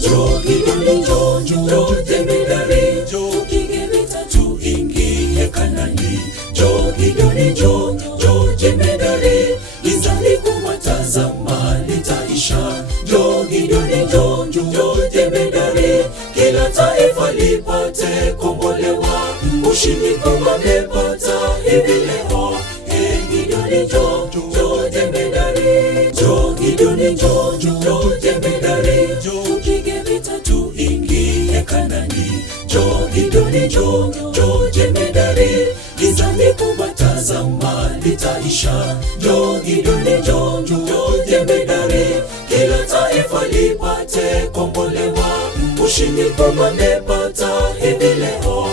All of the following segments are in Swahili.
Njoo Gideoni, njoo jemedari, tupige vita tuingie Kanaani. Njoo Gideoni, njoo jemedari, gizani kubwa tazama litaisha. Njoo Gideoni, njoo jemedari, kila taifa lipate kombolewa. Ushindi kubwa amepata hivi leo. Gideoni, njoo jemedari, njoo Gideoni, njoo jemedari, tupige vita tuingie Kanaani. Njoo Gideoni, njoo jemedari, gizani kubwa tazama litaisha. Njoo Gideoni, njoo jemedari, kila taifa lipate kombolewa. Ushindi kubwa amepata hivi leo.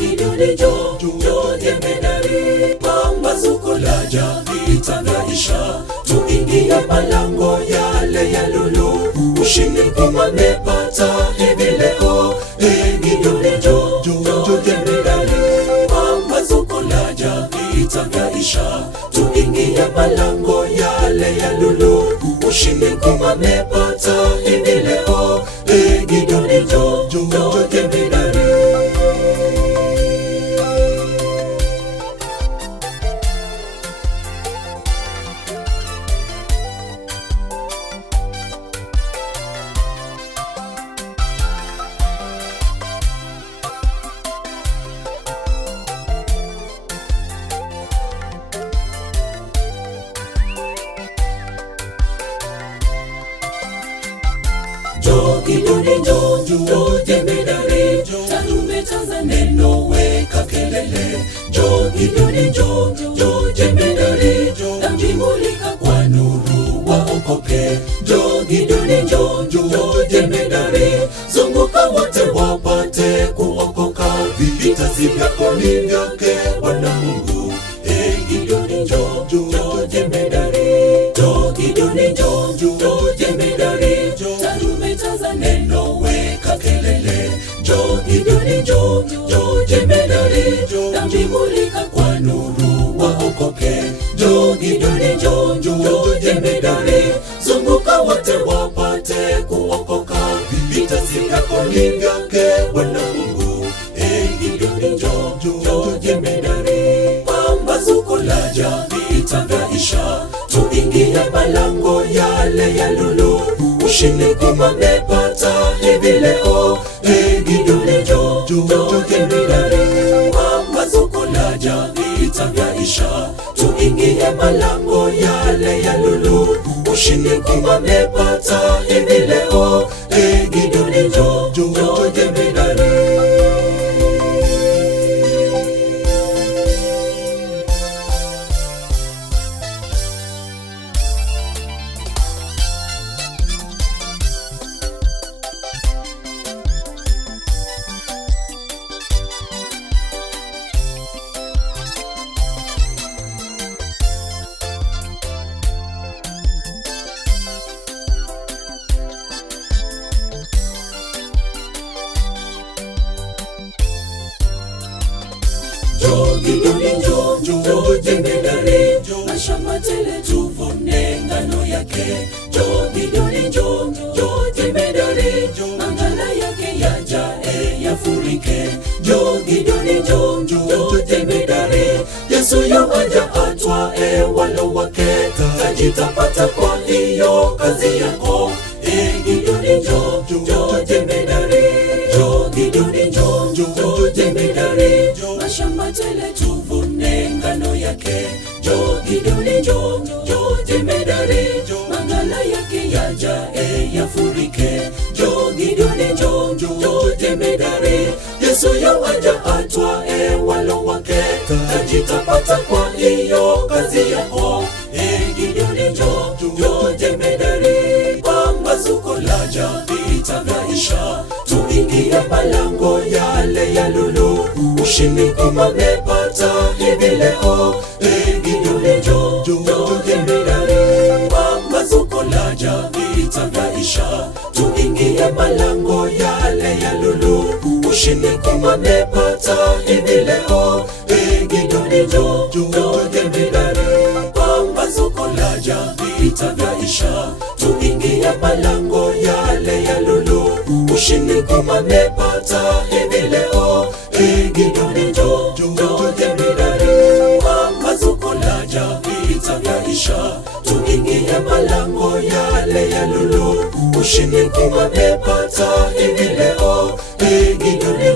Gideoni, njoo jemedari, pambazuko laja vita vyaisha, tuingie malango yale ya lulu. Ushindi kubwa amepata hivi leo. Gideoni, njoo jemedari, pambazuko laja vita vyaisha, tuingie malango yale ya lulu. Ushindi kubwa amepata hivi leo. Gideoni, njoo jemedari. Njoo Gideoni, njoo jemedari, tarumbeta za neno weka kelele. Njoo Gideoni, njoo jemedari, namjimulika kwa nuru waokoke. Njoo Gideoni, njoo jemedari, zunguka wote wapate kuokoka. Vita si vyako ni vyake Bwana Mungu. Gideoni, njoo jemedari, njoo Gideoni, njoo jemedari, tarumbeta za neno weka kelele. Njoo Gideoni, njoo jemedari, namjimulika kwa nuru waokoke. Njoo Gideoni, njoo jemedari, zunguka wote wapate kuokoka. Vita si vyako ni vyake Bwana Mungu. Gideoni, njoo jemedari, pambazuko laja vita vyaisha, tuingie malango yale ya lulu. Ushindi kubwa amepata hivi leo. Gideoni, njoo jemedari, pambazuko laja vita vyaisha, tuingie malango yale ya lulu. Ushindi kubwa amepata hivi leo. Gideoni, njoo jemedari. Njoo Gideoni, njoo jemedari, mashamba tele tuvune ngano yake. Njoo Gideoni, njoo jemedari, mangala yake yajae yafurike. Njoo Gideoni, njoo jemedari, Yesu yuaja atwae walo wake. Taji tapata kwa hiyo kazi yako. Gideoni, njoo jemedari, njoo Gideoni, njoo jemedari, mashamba tele tuvune ngano yake. Njoo Gideoni, njoo jemedari, mangala yake yajae yafurike. Njoo Gideoni, njoo jemedari, Yesu yuaja atwae walo wake. Taji tapata kwa hiyo kazi yako. Gideoni, njoo jemedari, pambazuko laja vita vyaisha, tuingie malango yale ya lulu. Ushindi kubwa amepata hivi leo. Gideoni, njoo jemedari, pambazuko laja vita vyaisha, tuingie malango yale ya lulu. Ushindi kubwa amepata hivi leo. Gideoni, njoo jemedari, pambazuko laja vita vyaisha, tuingie malango yale ya lulu. ushindi kumepata hivi leo. Gideoni njoo, njoo jemedari, pambazuko laja, vita vyaisha, tuingie malango yale ya lulu. Ushindi kumepata hivi leo. Gideoni